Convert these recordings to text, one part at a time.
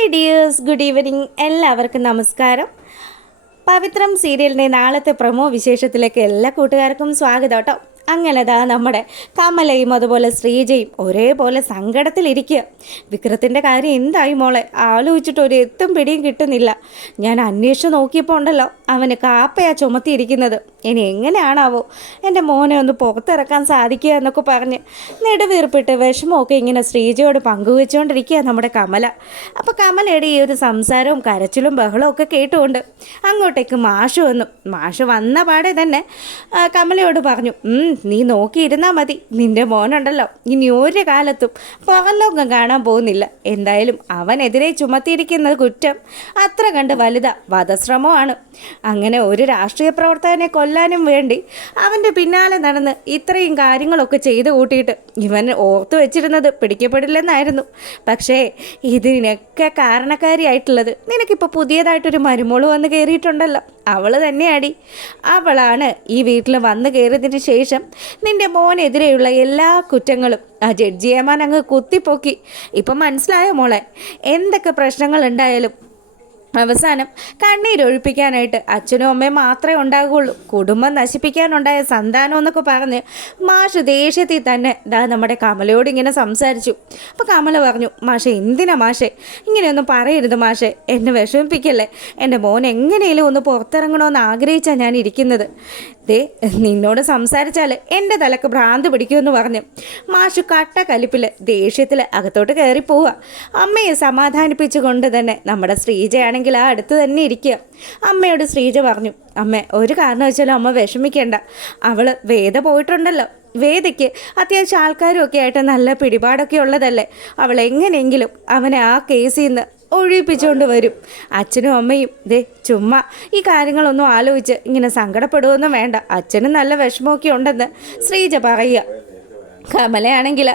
Hi dears, good evening. എല്ലാവർക്കും നമസ്കാരം. പവിത്രം സീരിയലിൻ്റെ നാളത്തെ പ്രൊമോ വിശേഷത്തിലേക്ക് എല്ലാ കൂട്ടുകാർക്കും സ്വാഗതം കേട്ടോ. അങ്ങനെ നമ്മുടെ കമലയും അതുപോലെ ശ്രീജയും ഒരേപോലെ സങ്കടത്തിലിരിക്കുക. വിക്രത്തിൻ്റെ കാര്യം എന്തായി മോളെ, ആലോചിച്ചിട്ട് ഒരു എത്തും പിടിയും കിട്ടുന്നില്ല. ഞാൻ അന്വേഷിച്ച് നോക്കിയപ്പോൾ ഉണ്ടല്ലോ അവന് കാപ്പയാ ചുമത്തിയിരിക്കുന്നത്. ഇനി എങ്ങനെയാണാവോ എൻ്റെ മോനെ ഒന്ന് പുറത്തിറക്കാൻ സാധിക്കുക എന്നൊക്കെ പറഞ്ഞ് നെടുവീർപ്പിട്ട് വിഷമമൊക്കെ ഇങ്ങനെ ശ്രീജയോട് പങ്കുവെച്ചുകൊണ്ടിരിക്കുക നമ്മുടെ കമല. അപ്പോൾ കമലയുടെ ഈ ഒരു സംസാരവും കരച്ചിലും ബഹളവും ഒക്കെ കേട്ടുകൊണ്ട് അങ്ങോട്ടേക്ക് മാഷ് വന്നു. മാഷ് വന്ന പാടെ തന്നെ കമലയോട് പറഞ്ഞു, നീ നോക്കിയിരുന്നാൽ മതി, നിൻ്റെ മോനുണ്ടല്ലോ ഇനി ഒരു കാലത്തും പുറംലോകം കാണാൻ പോകുന്നില്ല. എന്തായാലും അവനെതിരെ ചുമത്തിയിരിക്കുന്ന കുറ്റം അത്ര കണ്ട് വലുതാ, വധശ്രമമാണ്. അങ്ങനെ ഒരു രാഷ്ട്രീയ പ്രവർത്തകനെ കൊല്ലാനും വേണ്ടി അവൻ്റെ പിന്നാലെ നടന്ന് ഇത്രയും കാര്യങ്ങളൊക്കെ ചെയ്തു കൂട്ടിയിട്ട് ഇവൻ ഓർത്തു വെച്ചിരുന്നത് പിടിക്കപ്പെടില്ലെന്നായിരുന്നു. പക്ഷേ ഇതിനൊക്കെ കാരണക്കാരിയായിട്ടുള്ളത് നിനക്കിപ്പോൾ പുതിയതായിട്ടൊരു മരുമോള് വന്ന് കയറിയിട്ടുണ്ടല്ലോ, അവൾ തന്നെയാടി. അവളാണ് ഈ വീട്ടിൽ വന്ന് കയറിയതിന് ശേഷം നിന്റെ മോനെതിരെയുള്ള എല്ലാ കുറ്റങ്ങളും ആ ജഡ്ജിയമാൻ അങ്ങ് കുത്തിപ്പൊക്കി. ഇപ്പം മനസ്സിലായോ മോളെ, എന്തൊക്കെ പ്രശ്നങ്ങൾ ഉണ്ടായാലും അവസാനം കണ്ണീരൊഴിപ്പിക്കാനായിട്ട് അച്ഛനും അമ്മയും മാത്രമേ ഉണ്ടാകുള്ളൂ. കുടുംബം നശിപ്പിക്കാനുണ്ടായ സന്താനം എന്നൊക്കെ പറഞ്ഞ് മാഷ് ദേഷ്യത്തിൽ തന്നെ നമ്മുടെ കമലയോട് ഇങ്ങനെ സംസാരിച്ചു. അപ്പോൾ കമല പറഞ്ഞു, മാഷെ എന്തിനാ മാഷെ ഇങ്ങനെയൊന്നും പറയരുത് മാഷെ, എന്നെ വിഷമിപ്പിക്കല്ലേ. എൻ്റെ മോൻ എങ്ങനെയും ഒന്ന് പുറത്തിറങ്ങണമെന്ന് ആഗ്രഹിച്ചാണ് ഞാൻ ഇരിക്കുന്നത്. നിന്നോട് സംസാരിച്ചാൽ എൻ്റെ തലക്ക് ഭ്രാന്ത് പിടിക്കുമെന്ന് പറഞ്ഞ് മാഷ് കട്ട കലിപ്പിൽ ദേഷ്യത്തിൽ അകത്തോട്ട് കയറി പോവുക. അമ്മയെ സമാധാനിപ്പിച്ചുകൊണ്ട് തന്നെ നമ്മുടെ ശ്രീജയാണെങ്കിൽ ആ അടുത്ത് തന്നെ ഇരിക്കുക. അമ്മയോട് ശ്രീജ പറഞ്ഞു, അമ്മ ഒരു കാരണവശാലും അമ്മ വിഷമിക്കേണ്ട, അവൾ വേദ പോയിട്ടുണ്ടല്ലോ, വേദയ്ക്ക് അത്യാവശ്യം ആൾക്കാരും ഒക്കെ ആയിട്ട് നല്ല പിടിപാടൊക്കെ ഉള്ളതല്ലേ, അവൾ എങ്ങനെയെങ്കിലും അവനെ ആ കേസിൽ നിന്ന് ഒഴിപ്പിച്ചുകൊണ്ട് വരും. അച്ഛനും അമ്മയും ചുമ്മാ ഈ കാര്യങ്ങളൊന്നും ആലോചിച്ച് ഇങ്ങനെ സങ്കടപ്പെടുകയൊന്നും വേണ്ട, അച്ഛനും നല്ല വിഷമമൊക്കെ ഉണ്ടെന്ന് ശ്രീജ പറയുക. കമലയാണെങ്കിൽ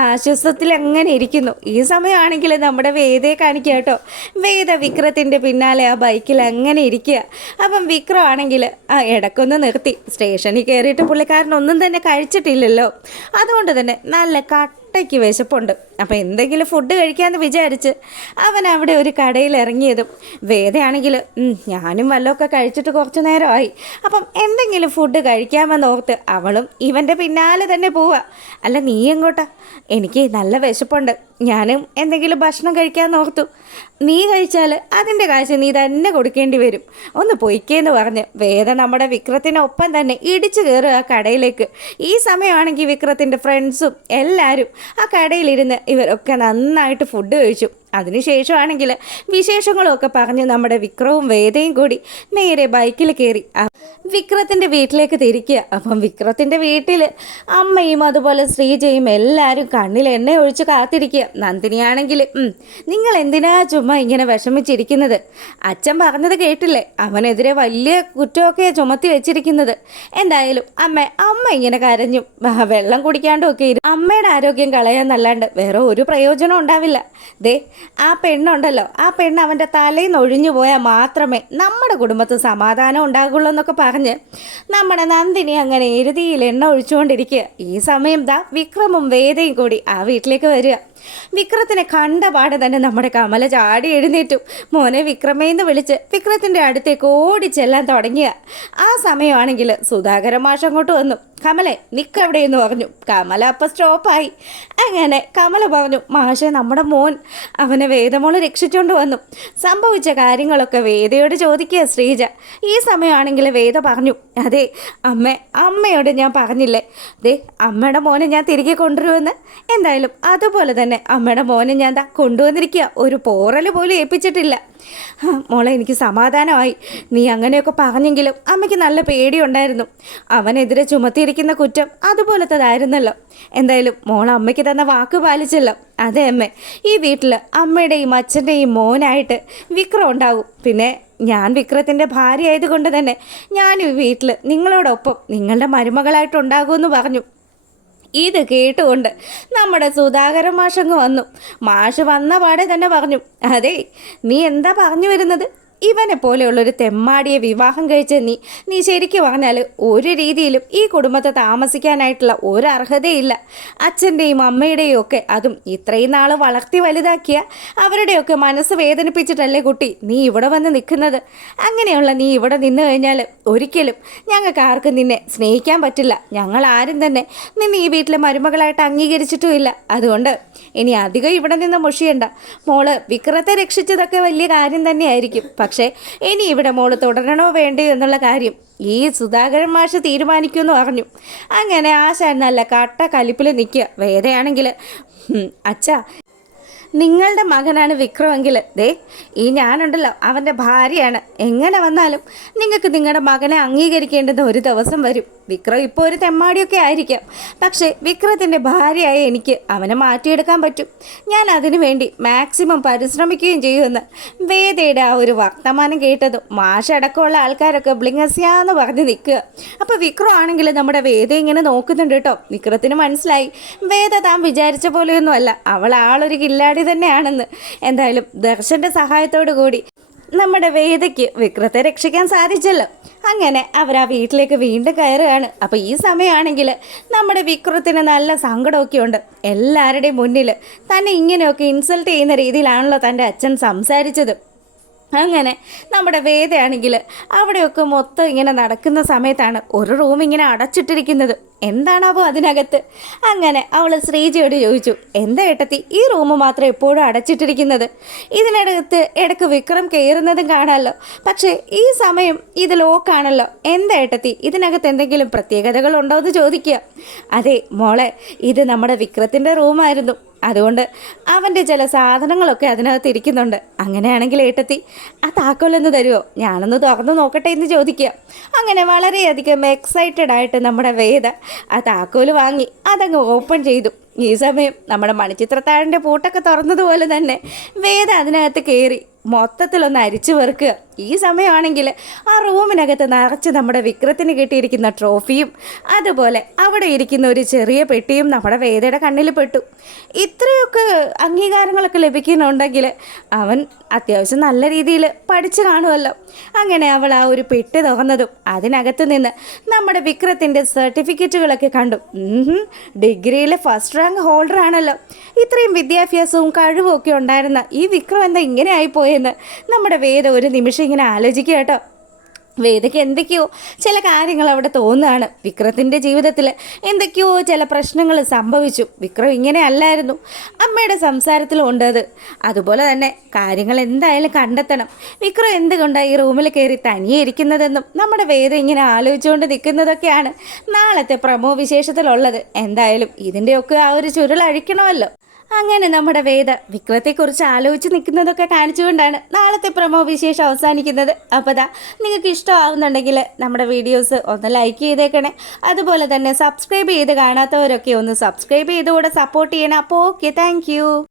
ആശ്വാസത്തിൽ അങ്ങനെ ഇരിക്കുന്നു. ഈ സമയമാണെങ്കിൽ നമ്മുടെ വേദയെ കാണിക്കുക കേട്ടോ. വേദ വിക്രത്തിൻ്റെ പിന്നാലെ ആ ബൈക്കിൽ അങ്ങനെ ഇരിക്കുക. അപ്പം വിക്രം ആണെങ്കിൽ ഇടയ്ക്കൊന്ന് നിർത്തി. സ്റ്റേഷനിൽ കയറിയിട്ട് പുള്ളിക്കാരനൊന്നും തന്നെ കഴിച്ചിട്ടില്ലല്ലോ, അതുകൊണ്ട് തന്നെ നല്ല കട്ടയ്ക്ക് വിശപ്പുണ്ട്. അപ്പം എന്തെങ്കിലും ഫുഡ് കഴിക്കാമെന്ന് വിചാരിച്ച് അവൻ അവിടെ ഒരു കടയിൽ ഇറങ്ങിയതും വേദയാണെങ്കിൽ ഞാനും വല്ലതൊക്കെ കഴിച്ചിട്ട് കുറച്ച് നേരമായി, അപ്പം എന്തെങ്കിലും ഫുഡ് കഴിക്കാമെന്ന് ഓർത്ത് അവളും ഇവൻ്റെ പിന്നാലെ തന്നെ പോവുക. അല്ല നീ എങ്ങോട്ടാ? എനിക്ക് നല്ല വിശപ്പുണ്ട്, ഞാനും എന്തെങ്കിലും ഭക്ഷണം കഴിക്കാമെന്ന് ഓർത്തു. നീ കഴിച്ചാൽ അതിൻ്റെ കാശ് നീ തന്നെ കൊടുക്കേണ്ടി വരും, ഒന്ന് പൊയ്ക്കേന്ന് പറഞ്ഞ് വേദ നമ്മുടെ വിക്രത്തിനൊപ്പം തന്നെ ഇടിച്ചു കയറുക ആ കടയിലേക്ക്. ഈ സമയമാണെങ്കിൽ വിക്രത്തിൻ്റെ ഫ്രണ്ട്സും എല്ലാവരും ആ കടയിലിരുന്ന് ഇവരൊക്കെ നന്നായിട്ട് ഫുഡ് കഴിച്ചു. അതിനുശേഷമാണെങ്കിൽ വിശേഷങ്ങളൊക്കെ പറഞ്ഞ് നമ്മുടെ വിക്രവും വേദയും കൂടി നേരെ ബൈക്കിൽ കയറി വിക്രത്തിൻ്റെ വീട്ടിലേക്ക് തിരിക്കുക. അപ്പം വിക്രത്തിൻ്റെ വീട്ടിൽ അമ്മയും അതുപോലെ ശ്രീജയും എല്ലാവരും കണ്ണിൽ എണ്ണ ഒഴിച്ച് കാത്തിരിക്കുക. നന്ദിനിയാണെങ്കിൽ നിങ്ങൾ എന്തിനാ ചുമ്മാ ഇങ്ങനെ വിഷമിച്ചിരിക്കുന്നത്, അച്ഛൻ പറഞ്ഞത് കേട്ടില്ലേ, അവനെതിരെ വലിയ കുറ്റമൊക്കെ ചുമത്തി വെച്ചിരിക്കുന്നത്. എന്തായാലും അമ്മ ഇങ്ങനെ കരഞ്ഞും വെള്ളം കുടിക്കാണ്ടും ഒക്കെ അമ്മയുടെ ആരോഗ്യം കളയാന്നല്ലാണ്ട് വേറെ ഒരു പ്രയോജനം ഉണ്ടാവില്ല. ആ പെണ്ണുണ്ടല്ലോ, ആ പെണ്ണ് അവൻ്റെ തലയിൽ നിന്ന് ഒഴിഞ്ഞു പോയാൽ മാത്രമേ നമ്മുടെ കുടുംബത്തിൽ സമാധാനം ഉണ്ടാകുള്ളൂ എന്നൊക്കെ പറഞ്ഞ് നമ്മുടെ നന്ദിനി അങ്ങനെ എരുതിയിൽ എണ്ണ ഒഴിച്ചുകൊണ്ടിരിക്കുക. ഈ സമയം വിക്രമും വേദയും കൂടി ആ വീട്ടിലേക്ക് വരിക. വിക്രത്തിനെ കണ്ട പാടെ തന്നെ നമ്മുടെ കമല ചാടി എഴുന്നേറ്റു. മോനെ വിക്രമേന്ന് വിളിച്ച് വിക്രത്തിൻ്റെ അടുത്തേക്ക് ഓടിച്ചെല്ലാൻ തുടങ്ങിയ ആ സമയമാണെങ്കിൽ സുധാകര മാഷ് അങ്ങോട്ട് വന്നു. കമലെ നിക്കവിടെയെന്ന് പറഞ്ഞു. കമല അപ്പം സ്റ്റോപ്പായി. അങ്ങനെ കമല പറഞ്ഞു, മാഷെ നമ്മുടെ മോൻ, അവനെ വേദമോള് രക്ഷിച്ചുകൊണ്ട് വന്നു. സംഭവിച്ച കാര്യങ്ങളൊക്കെ വേദയോട് ചോദിക്കുക ശ്രീജ. ഈ സമയമാണെങ്കിൽ വേദ പറഞ്ഞു, അതെ അമ്മയോട് ഞാൻ പറഞ്ഞില്ലേ അമ്മയുടെ മോനെ ഞാൻ തിരികെ കൊണ്ടുവരുമെന്ന്. എന്തായാലും അതുപോലെ തന്നെ അമ്മയുടെ മോനെ ഞാൻ കൊണ്ടുവന്നിരിക്കുക, ഒരു പോറൽ പോലും ഏൽപ്പിച്ചിട്ടില്ല. മോളെ എനിക്ക് സമാധാനമായി, നീ അങ്ങനെയൊക്കെ പറഞ്ഞെങ്കിലും അമ്മയ്ക്ക് നല്ല പേടിയുണ്ടായിരുന്നു. അവനെതിരെ ചുമത്തിയിരിക്കുന്ന കുറ്റം അതുപോലത്തതായിരുന്നല്ലോ. എന്തായാലും മോൾ അമ്മയ്ക്ക് തന്ന വാക്ക് പാലിച്ചല്ലോ. അതെ ഈ വീട്ടിൽ അമ്മയുടെയും അച്ഛൻ്റെയും മോനായിട്ട് വിക്രം ഉണ്ടാവും. പിന്നെ ഞാൻ വിക്രത്തിൻ്റെ ഭാര്യ ആയതുകൊണ്ട് തന്നെ ഞാൻ ഈ വീട്ടിൽ നിങ്ങളോടൊപ്പം നിങ്ങളുടെ മരുമകളായിട്ടുണ്ടാകുമെന്ന് പറഞ്ഞു. ഇത് കേട്ടുകൊണ്ട് നമ്മുടെ സുധാകരൻ മാഷങ്ങ് വന്നു. മാഷ് വന്ന പാടെ തന്നെ പറഞ്ഞു, അതെ നീ എന്താ പറഞ്ഞു വരുന്നത്, ഇവനെ പോലെയുള്ളൊരു തെമ്മാടിയെ വിവാഹം കഴിച്ച നീ ശരിക്കും പറഞ്ഞാൽ ഒരു രീതിയിലും ഈ കുടുംബത്തെ താമസിക്കാനായിട്ടുള്ള ഒരു അർഹതയില്ല. അച്ഛൻ്റെയും അമ്മയുടെയും ഒക്കെ, അതും ഇത്രയും നാൾ വളർത്തി വലുതാക്കിയ അവരുടെയൊക്കെ മനസ്സ് വേദനിപ്പിച്ചിട്ടല്ലേ കുട്ടി നീ ഇവിടെ വന്ന് നിൽക്കുന്നത്. അങ്ങനെയുള്ള നീ ഇവിടെ നിന്ന് കഴിഞ്ഞാൽ ഒരിക്കലും ഞങ്ങൾക്ക് ആർക്കും നിന്നെ സ്നേഹിക്കാൻ പറ്റില്ല. ഞങ്ങൾ ആരും തന്നെ നിന്നെ ഈ വീട്ടിലെ മരുമകളായിട്ട് അംഗീകരിച്ചിട്ടുമില്ല. അതുകൊണ്ട് ഇനി അധികം ഇവിടെ നിന്ന് മുഷിയണ്ട. മോള് വിക്രത്തെ രക്ഷിച്ചതൊക്കെ വലിയ കാര്യം തന്നെയായിരിക്കും. പക്ഷേ ഇനി ഇവിടെ മോള് തുടരണോ വേണ്ടയോ എന്നുള്ള കാര്യം ഈ സുധാകരൻ മാഷ് തീരുമാനിക്കുമെന്ന് പറഞ്ഞു. അങ്ങനെ ആശാൻ നല്ല കട്ട കലിപ്പിൽ നിൽക്കുക. വേദയാണെങ്കിൽ അച്ഛാ, നിങ്ങളുടെ മകനാണ് വിക്രമെങ്കിൽ ദേ ഈ ഞാനുണ്ടല്ലോ അവൻ്റെ ഭാര്യയാണ്. എങ്ങനെ വന്നാലും നിങ്ങൾക്ക് നിങ്ങളുടെ മകനെ അംഗീകരിക്കേണ്ടുന്ന ഒരു ദിവസം വരും. വിക്രം ഇപ്പോൾ ഒരു തെമ്മാടിയൊക്കെ ആയിരിക്കാം, പക്ഷേ വിക്രത്തിൻ്റെ ഭാര്യയായ എനിക്ക് അവനെ മാറ്റിയെടുക്കാൻ പറ്റും. ഞാൻ അതിനു വേണ്ടി മാക്സിമം പരിശ്രമിക്കുകയും ചെയ്യുമെന്ന് വേദയുടെ ആ ഒരു വർത്തമാനം കേട്ടതും മാഷടക്കമുള്ള ആൾക്കാരൊക്കെ ബ്ലിങ്ങസ്യാന്ന് പറഞ്ഞ് നിൽക്കുക. അപ്പോൾ വിക്രം ആണെങ്കിൽ നമ്മുടെ വേദ ഇങ്ങനെ നോക്കുന്നുണ്ട് കേട്ടോ. വിക്രത്തിന് മനസ്സിലായി വേദ താൻ വിചാരിച്ച പോലെയൊന്നുമല്ല, അവൾ ആളൊരു കില്ലാടി തന്നെയാണെന്ന്. എന്തായാലും ദർശന്റെ സഹായത്തോടു കൂടി നമ്മുടെ വേദയ്ക്ക് വിക്രത്തെ രക്ഷിക്കാൻ സാധിച്ചല്ലോ. അങ്ങനെ അവർ ആ വീട്ടിലേക്ക് വീണ്ടും കയറുകയാണ്. അപ്പോൾ ഈ സമയമാണെങ്കിൽ നമ്മുടെ വിക്രത്തിന് നല്ല സങ്കടമൊക്കെ ഉണ്ട്. എല്ലാവരുടെയും മുന്നിൽ തന്നെ ഇങ്ങനെയൊക്കെ ഇൻസൾട്ട് ചെയ്യുന്ന രീതിയിലാണല്ലോ തൻ്റെ അച്ഛൻ സംസാരിച്ചത്. അങ്ങനെ നമ്മുടെ വേദയാണെങ്കിൽ അവിടെയൊക്കെ മൊത്തം ഇങ്ങനെ നടക്കുന്ന സമയത്താണ് ഒരു റൂം ഇങ്ങനെ അടച്ചിട്ടിരിക്കുന്നത്. എന്താണാവോ അതിനകത്ത്? അങ്ങനെ അവൾ ശ്രീജയോട് ചോദിച്ചു, എന്താ ഏട്ടത്തി ഈ റൂം മാത്രം എപ്പോഴും അടച്ചിട്ടിരിക്കുന്നത്? ഇതിനകത്ത് ഇടയ്ക്ക് വിക്രം കയറുന്നതും കാണാമല്ലോ, പക്ഷേ ഈ സമയം ഇത് ലോക്കാണല്ലോ. എന്താ ഏട്ടത്തി ഇതിനകത്ത് എന്തെങ്കിലും പ്രത്യേകതകളുണ്ടോ എന്ന് ചോദിക്കുക. അതെ മോളെ, ഇത് നമ്മുടെ വിക്രത്തിൻ്റെ റൂമായിരുന്നു. അതുകൊണ്ട് അവൻ്റെ ചില സാധനങ്ങളൊക്കെ അതിനകത്ത് ഇരിക്കുന്നുണ്ട്. അങ്ങനെയാണെങ്കിൽ ഏട്ടത്തി ആ താക്കോലൊന്ന് തരുമോ? ഞാനൊന്ന് തുറന്ന് നോക്കട്ടെ എന്ന് ചോദിക്കുക. അങ്ങനെ വളരെയധികം എക്സൈറ്റഡ് ആയിട്ട് നമ്മുടെ വേദ ആ താക്കോല് വാങ്ങി അതങ്ങ് ഓപ്പൺ ചെയ്തു. ഈ സമയം നമ്മുടെ മണിച്ചിത്രത്താഴിൻ്റെ പൂട്ടൊക്കെ തുറന്നതുപോലെ തന്നെ വേദ അതിനകത്ത് കയറി മൊത്തത്തിലൊന്ന് അരിച്ചു വെറുക്കുക. ഈ സമയമാണെങ്കിൽ ആ റൂമിനകത്ത് നിറച്ച് നമ്മുടെ വിക്രത്തിന് കിട്ടിയിരിക്കുന്ന ട്രോഫിയും അതുപോലെ അവിടെ ഇരിക്കുന്ന ഒരു ചെറിയ പെട്ടിയും നമ്മുടെ വേദയുടെ കണ്ണിൽ പെട്ടു. ഇത്രയൊക്കെ അംഗീകാരങ്ങളൊക്കെ ലഭിക്കുന്നുണ്ടെങ്കിൽ അവൻ അത്യാവശ്യം നല്ല രീതിയിൽ പഠിച്ചു കാണുമല്ലോ. അങ്ങനെ അവൾ ആ ഒരു പെട്ടി തുറന്നതും അതിനകത്ത് നിന്ന് നമ്മുടെ വിക്രത്തിൻ്റെ സർട്ടിഫിക്കറ്റുകളൊക്കെ കണ്ടു. ഡിഗ്രിയിലെ ഫസ്റ്റ് റാങ്ക് ഹോൾഡറാണല്ലോ. ഇത്രയും വിദ്യാഭ്യാസവും കഴിവും ഒക്കെ ഉണ്ടായിരുന്ന ഈ വിക്രം എന്താ ഇങ്ങനെ ആയിപ്പോയെന്ന് നമ്മുടെ വേദ ഒരു നിമിഷം ഇങ്ങനെ ആലോചിക്കുക കേട്ടോ. വേദയ്ക്ക് എന്തൊക്കെയോ ചില കാര്യങ്ങൾ അവിടെ തോന്നുകയാണ്. വിക്രത്തിൻ്റെ ജീവിതത്തിൽ എന്തൊക്കെയോ ചില പ്രശ്നങ്ങൾ സംഭവിച്ചു. വിക്രം ഇങ്ങനെ അല്ലായിരുന്നു. അമ്മയുടെ സംസാരത്തിലും ഉണ്ട് അത്. അതുപോലെ തന്നെ കാര്യങ്ങൾ എന്തായാലും കണ്ടെത്തണം. വിക്രം എന്തുകൊണ്ടാണ് ഈ റൂമിൽ കയറി തനിയെ ഇരിക്കുന്നതെന്നും നമ്മുടെ വേദ ഇങ്ങനെ ആലോചിച്ചുകൊണ്ട് നിൽക്കുന്നതൊക്കെയാണ് നാളത്തെ പ്രമോ വിശേഷത്തിലുള്ളത്. എന്തായാലും ഇതിൻ്റെയൊക്കെ ആ ഒരു ചുരുൾ അഴിക്കണമല്ലോ. അങ്ങനെ നമ്മുടെ വേദ വിക്രത്തെക്കുറിച്ച് ആലോചിച്ച് നിൽക്കുന്നതൊക്കെ കാണിച്ചുകൊണ്ടാണ് നാളത്തെ പ്രമോ വിശേഷം അവസാനിക്കുന്നത്. അപ്പോൾ നിങ്ങൾക്ക് ഇഷ്ടമാവുന്നുണ്ടെങ്കിൽ നമ്മുടെ വീഡിയോസ് ഒന്ന് ലൈക്ക് ചെയ്തേക്കണേ. അതുപോലെ തന്നെ സബ്സ്ക്രൈബ് ചെയ്ത് കാണാത്തവരൊക്കെ ഒന്ന് സബ്സ്ക്രൈബ് ചെയ്തുകൂടെ സപ്പോർട്ട് ചെയ്യണം. അപ്പോൾ ഓക്കെ, താങ്ക്